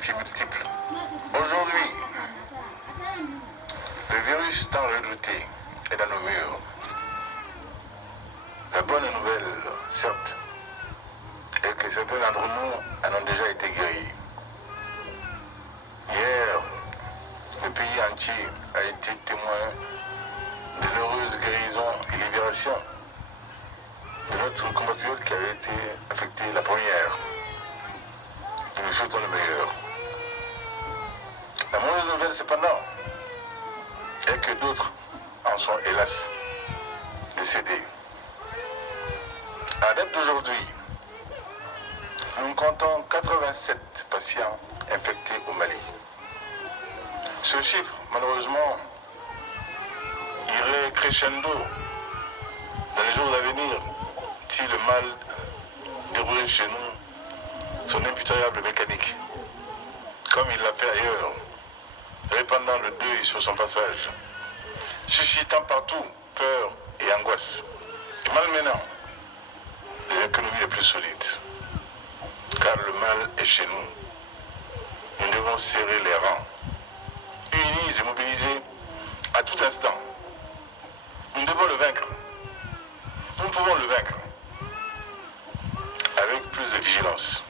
défis multiples. Aujourd'hui, le virus tant redouté est dans nos murs. La bonne nouvelle, certes, est que certains d'entre nous en ont déjà été guéris. Hier, le pays entier a été témoin de l'heureuse guérison et libération de notre compatriote qui avait été affecté la première. Nous lui souhaitons le meilleur. La mauvaise nouvelle, cependant, est que d'autres en sont hélas décédés. À date d'aujourd'hui, nous comptons 87 patients infectés au Mali. Ce chiffre, malheureusement, irait crescendo dans les jours à venir si le mal déroulait chez nous son impitoyable mécanique, comme il l'a fait ailleurs, répandant le deuil sur son passage, suscitant partout peur et angoisse, et malmenant les économies les plus solides. Car le mal est chez nous. Nous devons serrer les rangs, unis et mobilisés à tout instant. Nous devons le vaincre. Nous pouvons le vaincre avec plus de vigilance,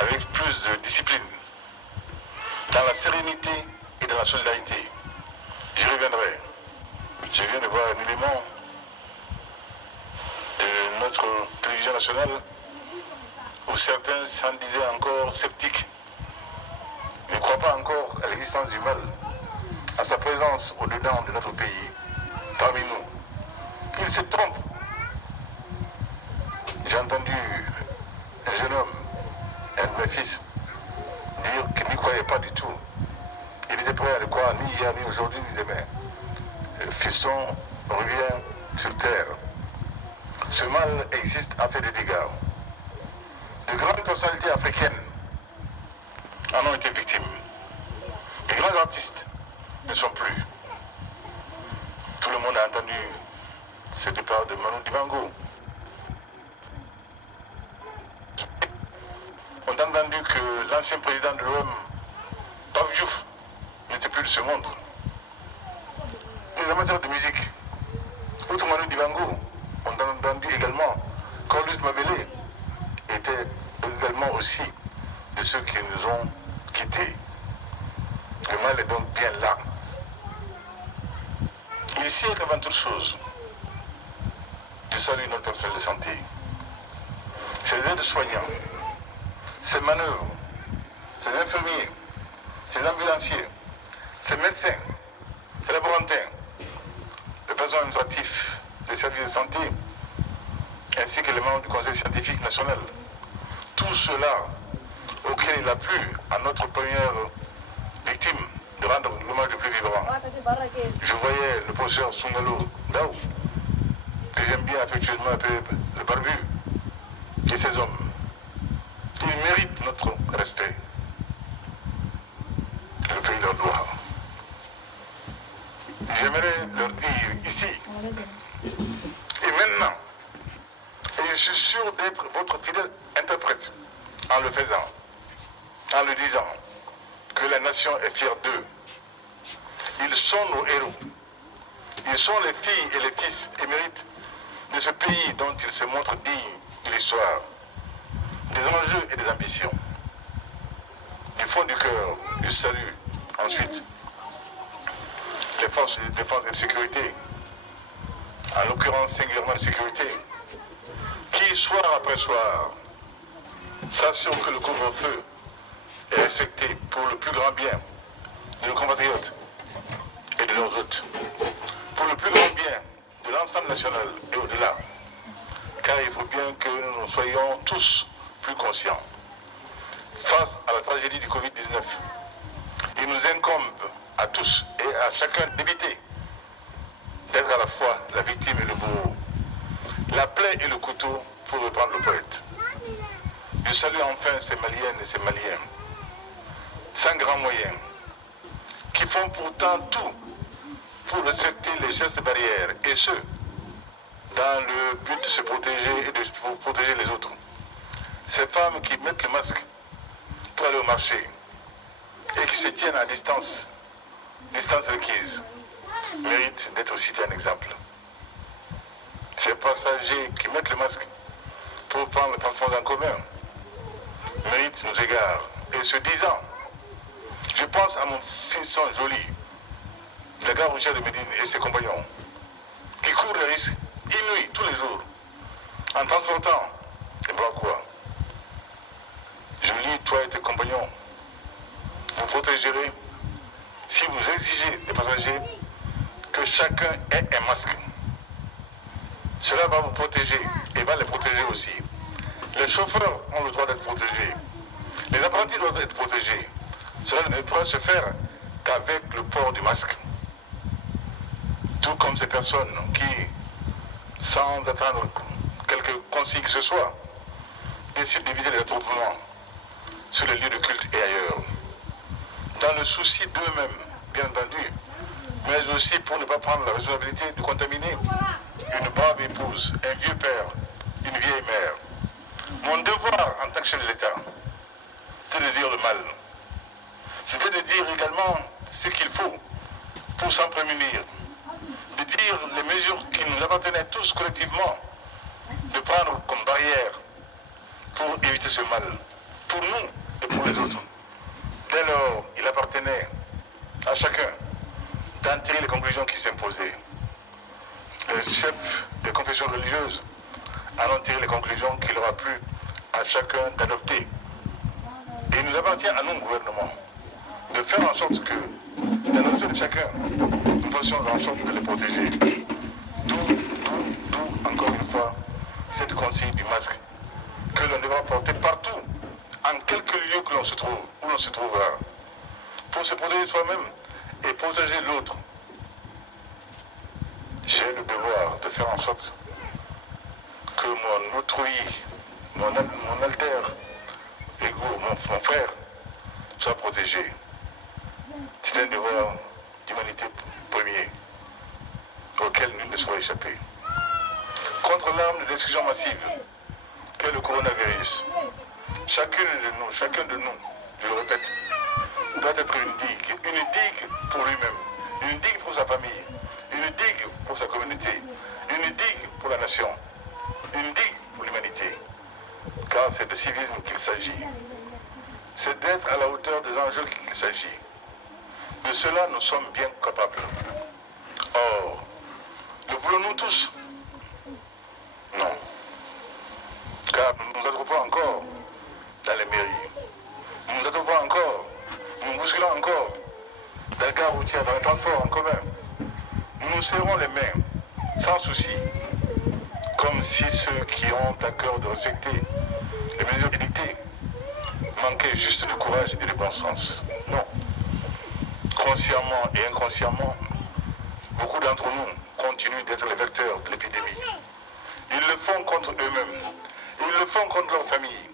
avec plus de discipline, dans la sérénité et dans la solidarité. J'y reviendrai. Je viens de voir un élément de notre télévision nationale où certains s'en disaient encore sceptiques, ne croient pas encore à l'existence du mal, à sa présence au-dedans de notre pays, parmi nous. Ils se trompent. J'ai entendu un jeune homme, un de mes fils, dire qu'il n'y croyait pas du tout. Il était prêt à le croire ni hier, ni aujourd'hui, ni demain. Le fiston revient sur terre. Ce mal existe, a fait des dégâts. De grandes personnalités africaines en ont été victimes. Les grands artistes ne sont plus. Tout le monde a entendu ce départ de Manu Dibango. On a entendu que l'ancien président de l'OM, Pape Diouf, n'était plus de ce monde. Les amateurs de musique, outre Manu Dibango, on a entendu également qu'Orlus Mabélé était également aussi de ceux qui nous ont quittés. Le mal est donc bien là. Il siècle avant toute chose. Je salue notre personnel de santé, ces aides-soignants, ces manœuvres, ces infirmiers, ces ambulanciers, ces médecins, ces laborantins, le personnel administratif des services de santé, ainsi que les membres du Conseil scientifique national. Tout cela auquel il a plu à notre première victime de rendre l'hommage le plus vibrant. Je voyais le professeur Sungalo Daou, que j'aime bien affectueusement appeler le barbu, et ces hommes. Ils méritent notre respect. Le pays leur doit. J'aimerais leur dire ici, et maintenant, et je suis sûr d'être votre fidèle interprète en le faisant, en le disant, que la nation est fière d'eux. Ils sont nos héros. Ils sont les filles et les fils émérites de ce pays dont ils se montrent dignes de l'histoire, des enjeux et des ambitions. Du fond du cœur, je salue ensuite les forces de défense et de sécurité, en l'occurrence singulièrement de sécurité, qui, soir après soir, s'assurent que le couvre-feu est respecté pour le plus grand bien de nos compatriotes et de leurs hôtes, pour le plus grand bien de l'ensemble national et au-delà, car il faut bien que nous soyons tous plus conscients. Face à la tragédie du Covid-19, il nous incombe à tous et à chacun d'éviter d'être à la fois la victime et le bourreau, la plaie et le couteau, pour reprendre le poète. Je salue enfin ces Maliennes et ces Maliens, sans grands moyens, qui font pourtant tout pour respecter les gestes barrières, et ce, dans le but de se protéger et de protéger les autres. Ces femmes qui mettent le masque, pour aller au marché et qui se tiennent à distance requise, méritent d'être cités en exemple. Ces passagers qui mettent le masque pour prendre le transport en commun méritent nos égards. Et ce disant, je pense à mon fiston Joli, de la gare routière de Médine et ses compagnons, qui courent des risques inouïs tous les jours en transportant les bras quoi. Joli, toi et tes compagnons, vous protégerez si vous exigez des passagers que chacun ait un masque. Cela va vous protéger et va les protéger aussi. Les chauffeurs ont le droit d'être protégés. Les apprentis doivent être protégés. Cela ne pourra se faire qu'avec le port du masque. Tout comme ces personnes qui, sans attendre quelque consigne que ce soit, décident d'éviter les attroupements sur les lieux de culte et ailleurs. Dans le souci d'eux-mêmes, bien entendu, mais aussi pour ne pas prendre la responsabilité de contaminer une brave épouse, un vieux père, une vieille mère. Mon devoir en tant que chef de l'État, c'était de dire le mal. C'était de dire également ce qu'il faut pour s'en prémunir. De dire les mesures qui nous appartenaient tous collectivement, de prendre comme barrière pour éviter ce mal, pour nous et pour les autres. Dès lors, il appartenait à chacun d'en tirer les conclusions qui s'imposaient. Les chefs des confessions religieuses en ont tiré les conclusions qu'il aura plu à chacun d'adopter. Et il nous appartient à nous, gouvernement, de faire en sorte que, dans l'objet de chacun, nous fassions en sorte de les protéger. D'où, encore une fois, cette consigne du masque que l'on devra porter partout, en quelque lieu que l'on se trouve, où l'on se trouvera, pour se protéger soi-même et protéger l'autre. J'ai le devoir de faire en sorte que mon autrui, mon alter ego, mon frère, soit protégé. C'est un devoir d'humanité premier, auquel nul ne saurait échapper. Contre l'arme de destruction massive qu'est le coronavirus, chacun de nous, je le répète, doit être une digue pour lui-même, une digue pour sa famille, une digue pour sa communauté, une digue pour la nation, une digue pour l'humanité. Car c'est de civisme qu'il s'agit. C'est d'être à la hauteur des enjeux qu'il s'agit. De cela, nous sommes bien capables. Or, le voulons-nous tous? Non. Car nous ne nous attroupons encore dans les mairies. Nous nous attroupons encore, nous nous bousculons encore dans les gares routières, dans les transports en commun. Nous nous serrons les mains, sans souci, comme si ceux qui ont à cœur de respecter les mesures édictées manquaient juste de courage et de bon sens. Non. Consciemment et inconsciemment, beaucoup d'entre nous continuent d'être les vecteurs de l'épidémie. Ils le font contre eux-mêmes, ils le font contre leur famille,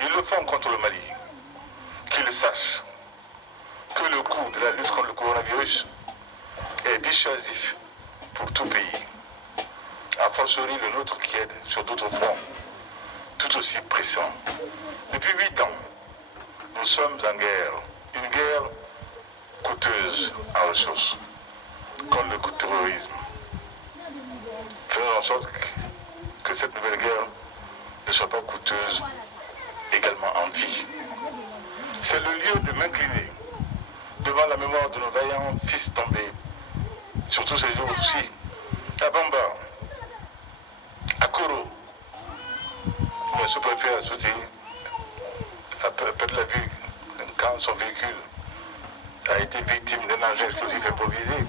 ils le font contre le Mali. Qu'ils sachent que le coût de la lutte contre le coronavirus est dissuasif pour tout pays. A fortiori le nôtre qui est sur d'autres fronts, tout aussi pressant. Depuis 8 ans, nous sommes en guerre. Une guerre coûteuse en ressources, comme le terrorisme. Faisons en sorte que cette nouvelle guerre ne soit pas coûteuse également en vie. C'est le lieu de m'incliner devant la mémoire de nos vaillants fils tombés, surtout ces jours aussi, à Bamba, à Koro. Le sous-préfet a sauté, a perdu la vue quand son véhicule a été victime d'un engin explosif improvisé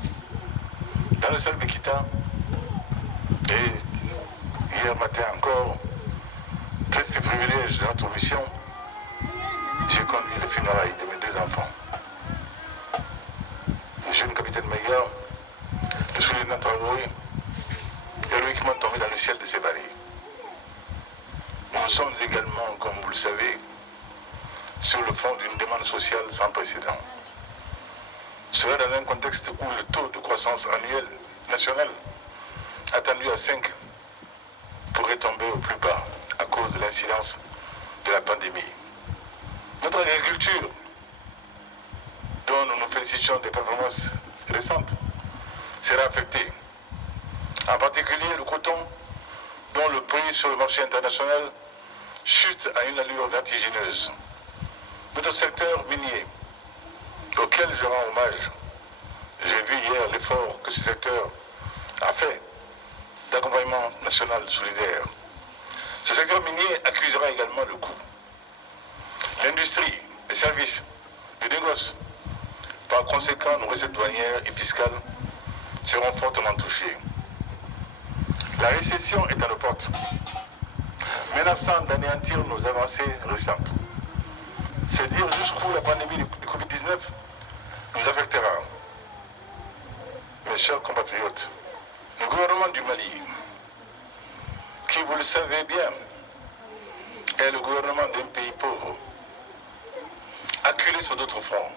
dans le cercle de Kita. Et hier matin encore, triste privilège de notre mission, j'ai conduit les funérailles de mes 2 enfants. Le jeune capitaine Maïga, le sous-lieutenant Traoré, héroïquement tombé dans le ciel de ses vallées. Nous sommes également, comme vous le savez, sur le fond d'une demande sociale sans précédent. Cela dans un contexte où le taux de croissance annuel national, attendu à 5, pourrait tomber au plus bas à cause de l'incidence de la pandémie. Notre agriculture, dont nous nous félicitons des performances récentes, sera affectée. En particulier le coton, dont le prix sur le marché international chute à une allure vertigineuse. Notre secteur minier, auquel je rends hommage, j'ai vu hier l'effort que ce secteur a fait d'accompagnement national solidaire. Ce secteur minier accusera également le coût. L'industrie, les services, le négoce, par conséquent, nos recettes douanières et fiscales seront fortement touchées. La récession est à nos portes, menaçant d'anéantir nos avancées récentes. C'est dire jusqu'où la pandémie du Covid-19 nous affectera. Mes chers compatriotes, le gouvernement du Mali, qui, vous le savez bien, est le gouvernement d'un pays pauvre, acculé sur d'autres fronts,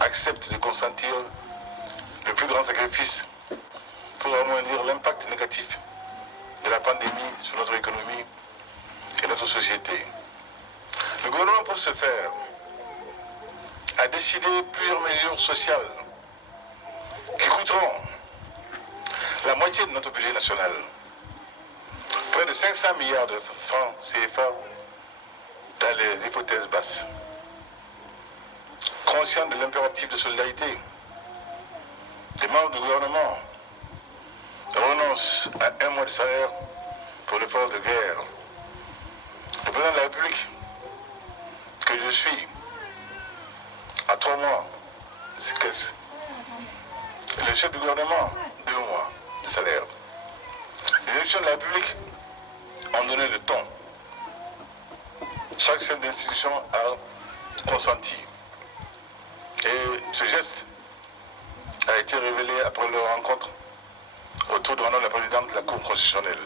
accepte de consentir le plus grand sacrifice pour amoindrir l'impact négatif de la pandémie sur notre économie et notre société. Le gouvernement, pour ce faire, a décidé plusieurs mesures sociales qui coûteront la moitié de notre budget national, près de 500 milliards de francs CFA dans les hypothèses basses. Conscient de l'impératif de solidarité, les membres du gouvernement renoncent à un mois de salaire pour l'effort de guerre. Le président de la République, que je suis, à 3 mois de ses caisses. Le chef du gouvernement, 2 mois de salaire. Les élections de la République ont donné le ton. Chaque chef d'institution a consenti. Et ce geste a été révélé après leur rencontre autour de Madame la présidente de la Cour constitutionnelle.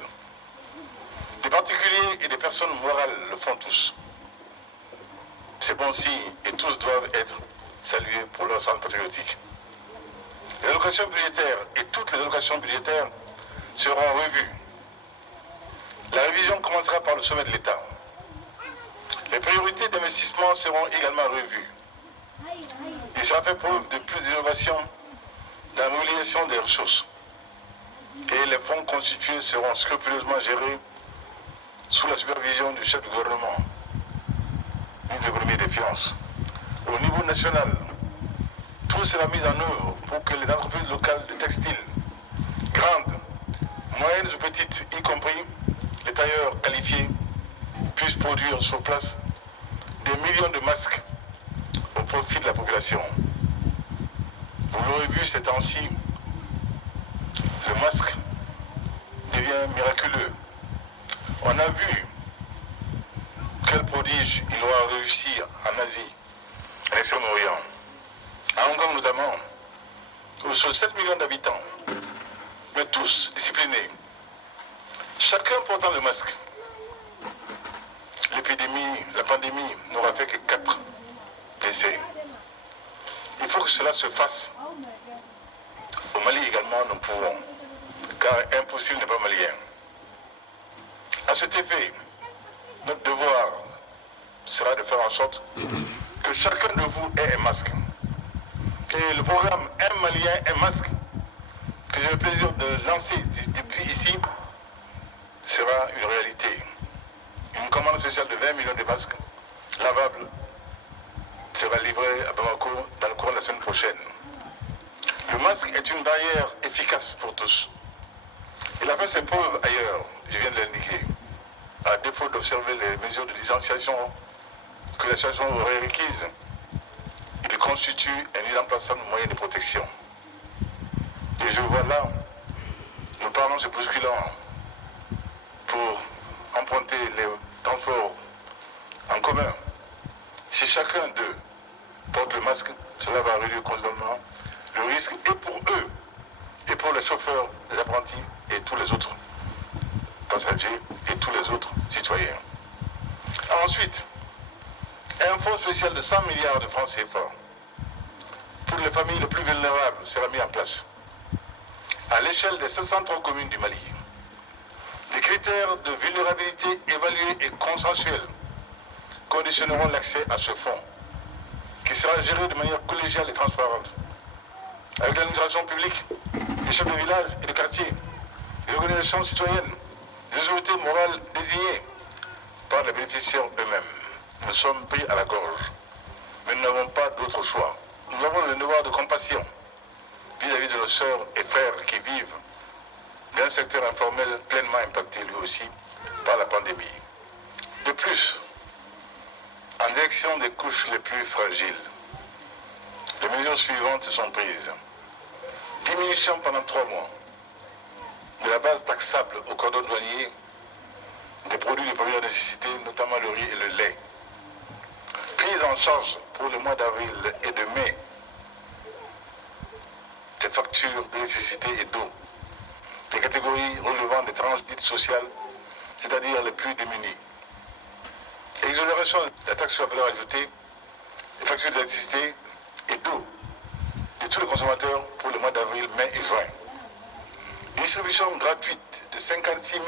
Des particuliers et des personnes morales le font tous. C'est bon signe et tous doivent être salués pour leur sens patriotique. Les allocations budgétaires et toutes les allocations budgétaires seront revues. La révision commencera par le sommet de l'État. Les priorités d'investissement seront également revues. Il sera fait preuve de plus d'innovation dans la mobilisation des ressources. Et les fonds constitués seront scrupuleusement gérés sous la supervision du chef du gouvernement, ministre de l'économie et des finances. Au niveau national, tout sera mis en œuvre pour que les entreprises locales de textile, grandes, moyennes ou petites, y compris les tailleurs qualifiés, puissent produire sur place des millions de masques au profit de la population. Vous l'aurez vu ces temps-ci, le masque devient miraculeux. On a vu quel prodige il aura réussi en Asie, à l'Extrême-Orient, à Hong Kong notamment, où sur 7 millions d'habitants, mais tous disciplinés, chacun portant le masque. L'épidémie, la pandémie n'aura fait que 4 décès. Il faut que cela se fasse. Au Mali également, nous pouvons, car impossible n'est pas malien. À cet effet, notre devoir sera de faire en sorte que chacun de vous ait un masque. Et le programme Un Malien, un masque, que j'ai le plaisir de lancer depuis ici, sera une réalité. Une commande spéciale de 20 millions de masques lavables sera livrée à Bamako dans le courant de la semaine prochaine. Le masque est une barrière efficace pour tous. Il a fait ses preuves ailleurs, je viens de l'indiquer. À défaut d'observer les mesures de distanciation que la situation aurait requises, il constitue un irremplaçable moyen de protection. Et je vois là, nos parents se bousculant pour emprunter les transports en commun. Si chacun d'eux porte le masque, cela va réduire considérablement le risque et pour eux, et pour les chauffeurs, les apprentis et tous les autres passagers et tous les autres citoyens. Ensuite, un fonds spécial de 100 milliards de francs CFA pour les familles les plus vulnérables sera mis en place à l'échelle des 703 communes du Mali. Des critères de vulnérabilité évalués et consensuels conditionneront l'accès à ce fonds, qui sera géré de manière collégiale et transparente, avec l'administration publique, les chefs de village et de quartier, les organisations citoyennes, les autorités morales désignées par les bénéficiaires eux-mêmes. Nous sommes pris à la gorge, mais nous n'avons pas d'autre choix. Nous avons le devoir de compassion vis-à-vis de nos sœurs et frères qui vivent dans un secteur informel pleinement impacté lui aussi par la pandémie. De plus, en direction des couches les plus fragiles, les mesures suivantes sont prises. Diminution pendant 3 mois de la base taxable au cordon douanier des produits de première nécessité, notamment le riz et le lait. Prise en charge pour le mois d'avril et de mai des factures d'électricité et d'eau des catégories relevant des tranches dites sociales, c'est-à-dire les plus démunis. Exonération de la taxe sur la valeur ajoutée, des factures d'électricité et d'eau de tous les consommateurs pour le mois d'avril, mai et juin. Distribution gratuite de 56 000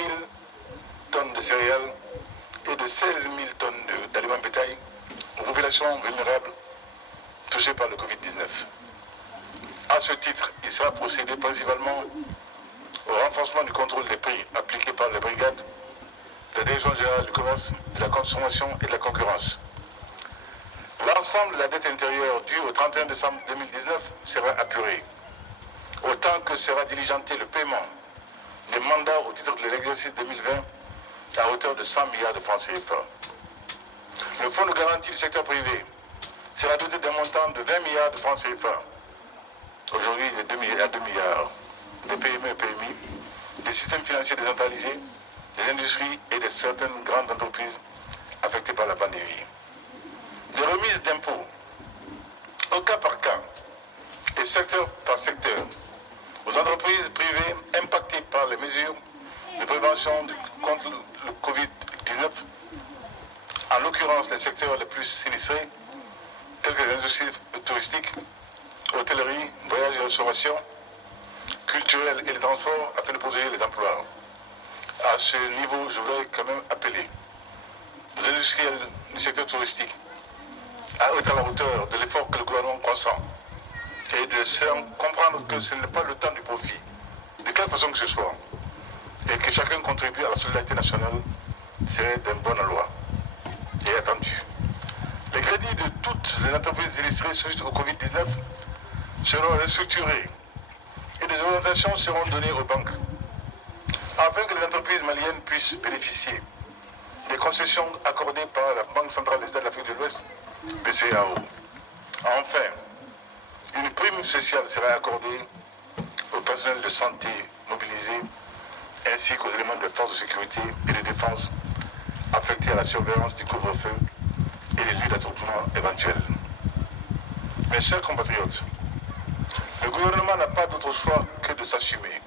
tonnes de céréales et de 16 000 tonnes d'aliments bétail aux populations vulnérables touchées par le Covid-19. À ce titre, il sera procédé principalement au renforcement du contrôle des prix appliqué par les brigades de la Direction générale du commerce, de la consommation et de la concurrence. L'ensemble de la dette intérieure due au 31 décembre 2019 sera apuré, autant que sera diligenté le paiement des mandats au titre de l'exercice 2020 à hauteur de 100 milliards de francs CFA. Le fonds de garantie du secteur privé sera doté d'un montant de 20 milliards de francs CFA. Aujourd'hui, il est à 2 milliards des PME et PMI, des systèmes financiers décentralisés, des industries et de certaines grandes entreprises affectées par la pandémie. Des remises d'impôts, au cas par cas et secteur par secteur, aux entreprises privées impactées par les mesures de prévention contre le Covid-19, en l'occurrence les secteurs les plus sinistrés, tels que les industries touristiques, hôtellerie, voyage et restauration, culturelle et les transports, afin de protéger les emplois. À ce niveau, je voudrais quand même appeler les industriels du secteur touristique à être à la hauteur de l'effort que le gouvernement consent et de comprendre que ce n'est pas le temps du profit, de quelle façon que ce soit, et que chacun contribue à la solidarité nationale, serait d'un bon loi et attendu. Les crédits de toutes les entreprises illustrées suite au Covid-19 seront restructurés et des orientations seront données aux banques afin que les entreprises maliennes puissent bénéficier des concessions accordées par la Banque centrale des États de l'Afrique de l'Ouest, BCEAO. Enfin, une prime spéciale sera accordée au personnel de santé mobilisé ainsi qu'aux éléments de force de sécurité et de défense affectés à la surveillance du couvre-feu et les lieux d'attroupement éventuels. Mes chers compatriotes, le gouvernement n'a pas d'autre choix que de s'assumer.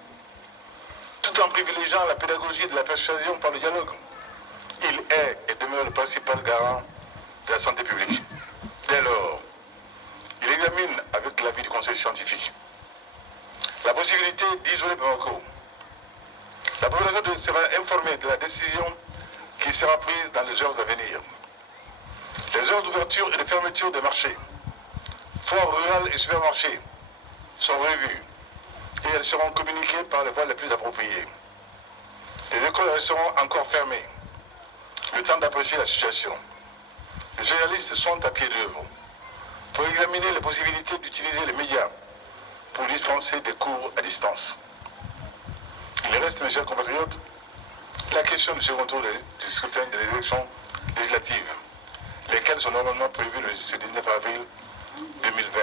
Tout en privilégiant la pédagogie de la persuasion par le dialogue, il est et demeure le principal garant de la santé publique. Dès lors, il examine avec l'avis du conseil scientifique la possibilité d'isoler Bamako. La population sera informée de la décision qui sera prise dans les heures à venir. Les heures d'ouverture et de fermeture des marchés, foires rurales et supermarchés sont revues et elles seront communiquées par les voies les plus appropriées. Les écoles resteront encore fermées, le temps d'apprécier la situation. Les journalistes sont à pied d'œuvre pour examiner les possibilités d'utiliser les médias pour dispenser des cours à distance. Il reste, mes chers compatriotes, la question du second tour du scrutin des élections législatives, lesquelles sont normalement prévues le 19 avril 2020.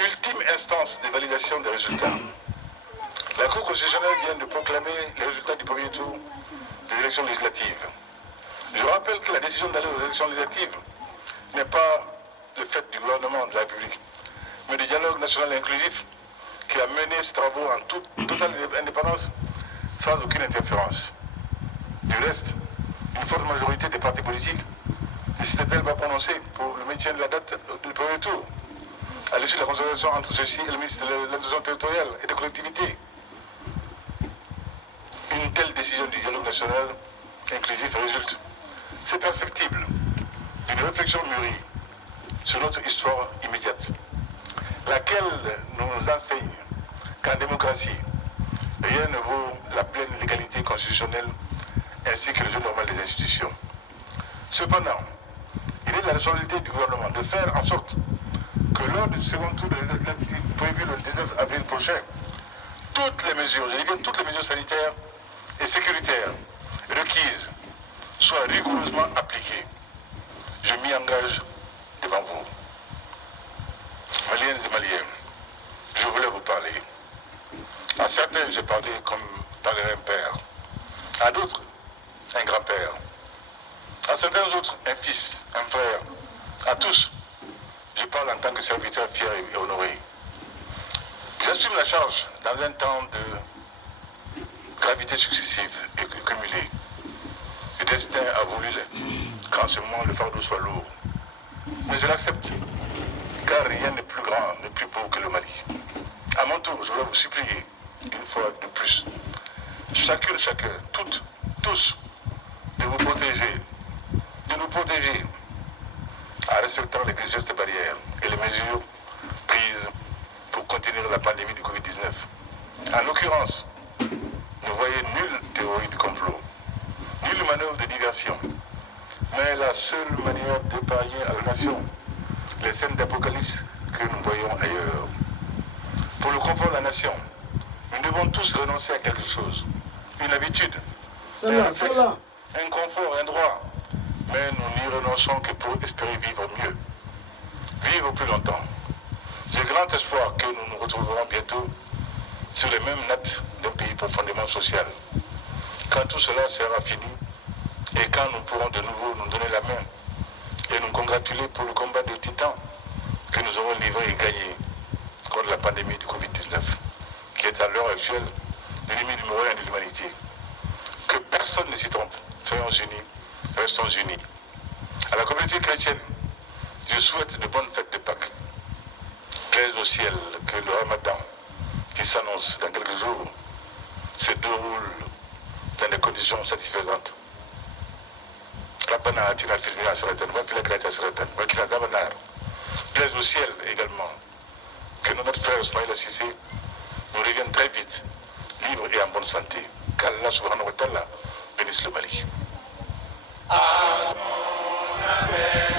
Ultime instance de validation des résultats. La Cour constitutionnelle vient de proclamer les résultats du premier tour des élections législatives. Je rappelle que la décision d'aller aux élections législatives n'est pas le fait du gouvernement de la République, mais du dialogue national inclusif qui a mené ses travaux en toute totale indépendance sans aucune interférence. Du reste, une forte majorité des partis politiques ne s'était-elle pas prononcée pour le maintien de la date du premier tour, à l'issue de la concertation entre ceux-ci et le ministre de l'administration territoriale et des collectivités. Une telle décision du dialogue national inclusif résulte. C'est perceptible d'une réflexion mûrie sur notre histoire immédiate, laquelle nous enseigne qu'en démocratie, rien ne vaut la pleine légalité constitutionnelle ainsi que le jeu normal des institutions. Cependant, il est de la responsabilité du gouvernement de faire en sorte que lors du second tour de législative prévu le 19 avril prochain, toutes les mesures, je dis bien toutes les mesures sanitaires et sécuritaires requises soient rigoureusement appliquées. Je m'y engage devant vous. Maliennes et Maliens, je voulais vous parler. À certains, j'ai parlé comme parlerait un père. À d'autres, un grand-père. À certains autres, un fils, un frère. À tous, je parle en tant que serviteur fier et honoré. J'assume la charge dans un temps de gravité successive et cumulée. Le destin a voulu qu'en ce moment le fardeau soit lourd. Mais je l'accepte, car rien n'est plus grand, n'est plus beau que le Mali. À mon tour, je voudrais vous supplier, une fois de plus, chacun, toutes, tous, de vous protéger, de nous protéger, en respectant les gestes barrières et les mesures prises pour contenir la pandémie du Covid-19. En l'occurrence, ne voyez nulle théorie du complot, nulle manœuvre de diversion, mais la seule manière d'épargner à la nation les scènes d'apocalypse que nous voyons ailleurs. Pour le confort de la nation, nous devons tous renoncer à quelque chose. Une habitude, un réflexe, un confort, un droit. Mais nous n'y renonçons que pour espérer vivre mieux, vivre plus longtemps. J'ai grand espoir que nous nous retrouverons bientôt sur les mêmes nattes d'un pays profondément social. Quand tout cela sera fini et quand nous pourrons de nouveau nous donner la main et nous congratuler pour le combat de titans que nous aurons livré et gagné contre la pandémie du Covid-19, qui est à l'heure actuelle l'ennemi numéro 1 de l'humanité. Que personne ne s'y trompe. Soyons unis, restons unis. À la communauté chrétienne, je souhaite de bonnes fêtes de Pâques. Plaise au ciel que le Ramadan, qui s'annonce dans quelques jours, se déroule dans des conditions satisfaisantes. Plaise au ciel également que notre frère Ismaïla Cissé nous revienne très vite, libre et en bonne santé. Qu'Allah subhanahu wa ta'ala bénisse le Mali. Amen.